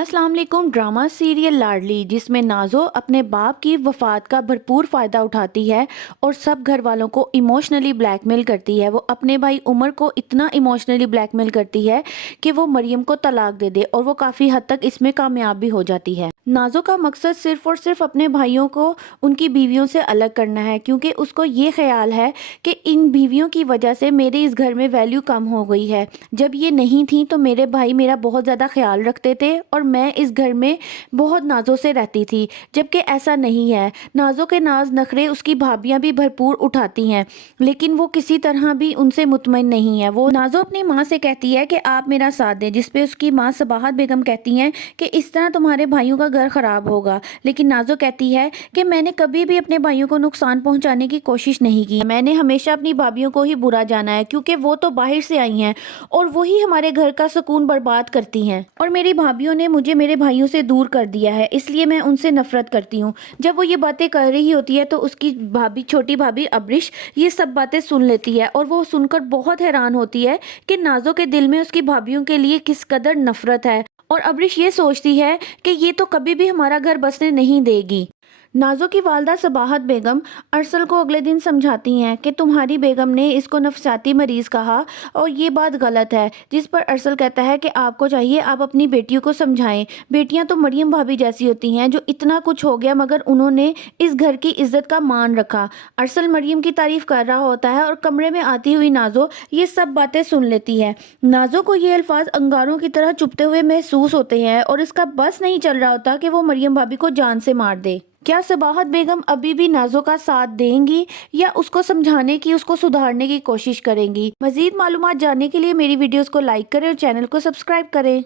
अस्सलाम वालेकुम। Drama serial लाडली जिसमें नाज़ो अपने बाप की वफ़ात का भरपूर फ़ायदा उठाती है और सब घर वालों को इमोशनली ब्लैकमेल करती है। वो अपने भाई उमर को इतना इमोशनली ब्लैकमेल करती है कि वो मरियम को तलाक दे दे और वो काफ़ी हद तक इसमें कामयाब भी हो जाती है। नाज़ो का मकसद सिर्फ़ और सिर्फ अपने भाइयों को उनकी बीवियों से अलग करना है, क्योंकि उसको ये ख्याल है कि इन बीवियों की वजह से मेरे इस घर में वैल्यू कम हो गई है। जब ये नहीं थी तो मेरे भाई मेरा बहुत ज़्यादा ख्याल रखते थे और मैं इस घर में बहुत नाज़ों से रहती थी, जबकि ऐसा नहीं है। नाज़ों के नाज नखरे उसकी भाभियां भी भरपूर उठाती हैं, लेकिन वो किसी तरह भी उनसे मुतमईन नहीं है। वो नाज़ो अपनी माँ से कहती है कि आप मेरा साथ दें, जिसपे उसकी माँ सबाहत बेगम कहती हैं कि इस तरह तुम्हारे भाइयों का घर ख़राब होगा। लेकिन नाज़ो कहती है कि मैंने कभी भी अपने भाइयों को नुकसान पहुँचाने की कोशिश नहीं की। मैंने हमेशा अपनी भाभियों को ही बुरा जाना है, क्योंकि वो तो बाहर से आई हैं और वही हमारे घर का सुकून बर्बाद करती हैं। और मेरी भाभियों ने मुझे मेरे भाइयों से दूर कर दिया है, इसलिए मैं उनसे नफरत करती हूँ। जब वो ये बातें कर रही होती है तो उसकी भाभी, छोटी भाभी अब्रिश, ये सब बातें सुन लेती है और वो सुनकर बहुत हैरान होती है कि नाज़ो के दिल में उसकी भाभियों के लिए किस कदर नफरत है। और अब्रिश ये सोचती है कि ये तो कभी भी हमारा घर बसने नहीं देगी। नाज़ो की वालदा सबाहत बेगम अरसल को अगले दिन समझाती हैं कि तुम्हारी बेगम ने इसको नफसियाती मरीज़ कहा और ये बात गलत है, जिस पर अरसल कहता है कि आपको चाहिए आप अपनी बेटियों को समझाएं। बेटियां तो मरियम भाभी जैसी होती हैं, जो इतना कुछ हो गया मगर उन्होंने इस घर की इज्जत का मान रखा। अरसल मरियम की तारीफ कर रहा होता है और कमरे में आती हुई नाज़ो ये सब बातें सुन लेती है। नाज़ो को ये अल्फाज अंगारों की तरह चुभते हुए महसूस होते हैं और इसका बस नहीं चल रहा होता कि वो मरियम भाभी को जान से मार दे। क्या सबाहत बेगम अभी भी नाज़ो का साथ देंगी या उसको समझाने की, उसको सुधारने की कोशिश करेंगी? मजीद मालूमात जानने के लिए मेरी वीडियोस को लाइक करें और चैनल को सब्सक्राइब करें।